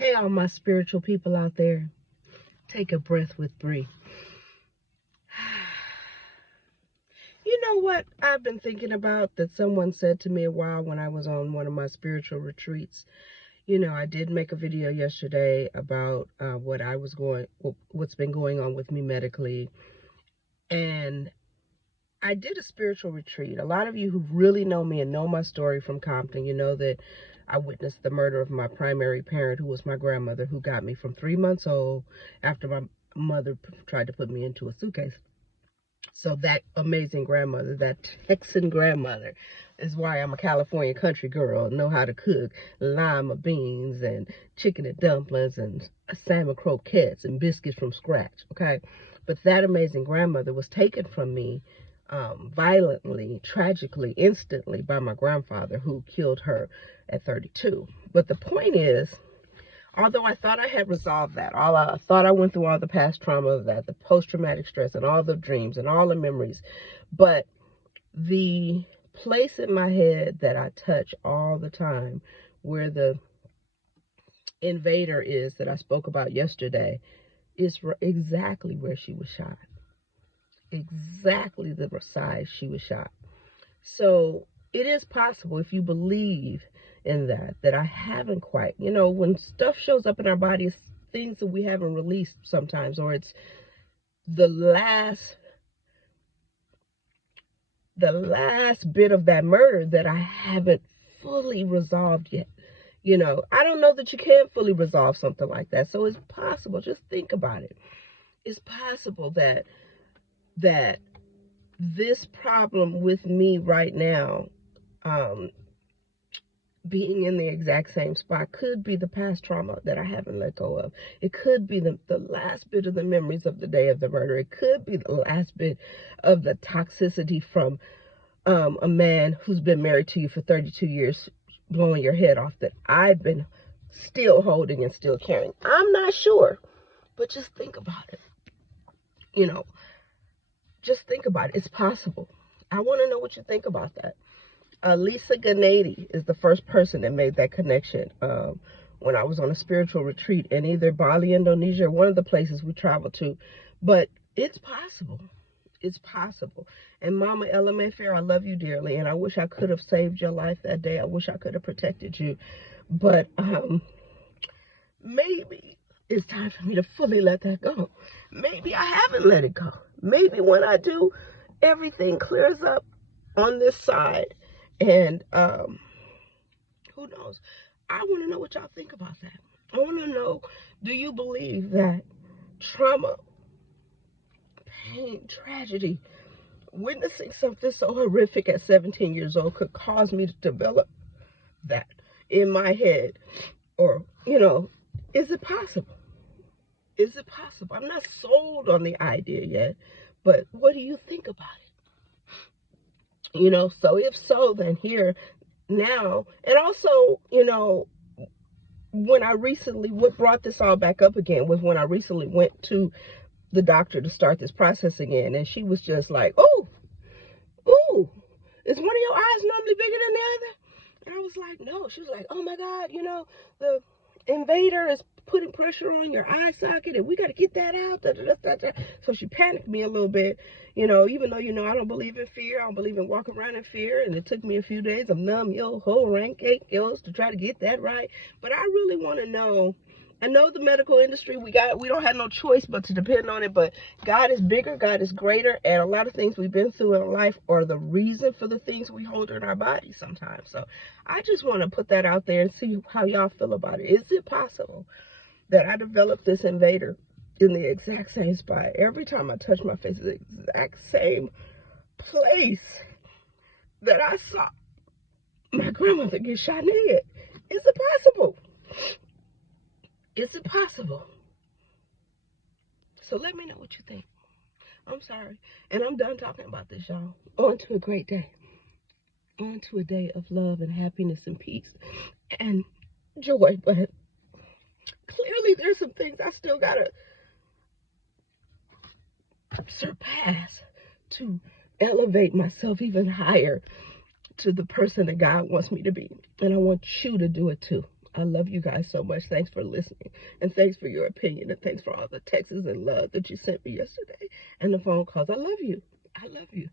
Hey, all my spiritual people out there, take a breath with Bree. You know what I've been thinking about that someone said to me a while when I was on one of my spiritual retreats? You know, I did make a video yesterday about what's been going on with me medically. And I did a spiritual retreat. A lot of you who really know me and know my story from Compton, you know that I witnessed the murder of my primary parent, who was my grandmother, who got me from 3 months old after my mother tried to put me into a suitcase. So that amazing grandmother, that Texan grandmother, is why I'm a California country girl, know how to cook lima beans and chicken and dumplings and salmon croquettes and biscuits from scratch, okay? But that amazing grandmother was taken from me violently, tragically, instantly by my grandfather, who killed her at 32. But the point is, although I thought I had resolved that, I thought I went through all the past trauma of that, the post-traumatic stress and all the dreams and all the memories, but the place in my head that I touch all the time, where the invader is that I spoke about yesterday, is exactly where she was shot. Exactly the size she was shot. So it is possible, if you believe in that I haven't quite, you know, when stuff shows up in our bodies, things that we haven't released sometimes, or it's the last bit of that murder that I haven't fully resolved yet. You know, I don't know that you can fully resolve something like that. So it's possible. Just think about it. It's possible that this problem with me right now, being in the exact same spot, could be the past trauma that I haven't let go of. It could be the last bit of the memories of the day of the murder. It could be the last bit of the toxicity from a man who's been married to you for 32 years, blowing your head off, that I've been still holding and still carrying. I'm not sure, but just think about it. You know, just think about it. It's possible. I want to know what you think about that. Lisa Gennady is the first person that made that connection when I was on a spiritual retreat in either Bali, Indonesia, or one of the places we traveled to. But it's possible. It's possible. And Mama Ella Mayfair, I love you dearly, and I wish I could have saved your life that day. I wish I could have protected you. But maybe it's time for me to fully let that go. Maybe I haven't let it go. Maybe when I do, everything clears up on this side. And who knows? I want to know what y'all think about that. I want to know, do you believe that trauma, pain, tragedy, witnessing something so horrific at 17 years old could cause me to develop that in my head? Or, you know, is it possible? Is it possible? I'm not sold on the idea yet, but what do you think about it? You know, so if so, then here now. And also, you know, when I recently, what brought this all back up again was when I recently went to the doctor to start this process again, and she was just like, oh, is one of your eyes normally bigger than the other? And I was like, no. She was like, oh my God, you know, the invader is putting pressure on your eye socket and we got to get that out. Da, da, da, da. So she panicked me a little bit, you know, even though, you know, I don't believe in fear. I don't believe in walking around in fear. And it took me a few days of numb yo whole rank cake yos to try to get that right. But I really want to know. I know the medical industry, we don't have no choice but to depend on it, but God is bigger, God is greater, and a lot of things we've been through in life are the reason for the things we hold in our bodies sometimes. So I just want to put that out there and see how y'all feel about it. Is it possible that I developed this invader in the exact same spot? Every time I touch my face, the exact same place that I saw my grandmother get shot in the head. Is it possible? Is it possible? So let me know what you think. I'm sorry. And I'm done talking about this, y'all. On to a great day. On to a day of love and happiness and peace and joy. But clearly there's some things I still gotta surpass to elevate myself even higher to the person that God wants me to be. And I want you to do it too. I love you guys so much. Thanks for listening. And thanks for your opinion. And thanks for all the texts and love that you sent me yesterday and the phone calls. I love you. I love you.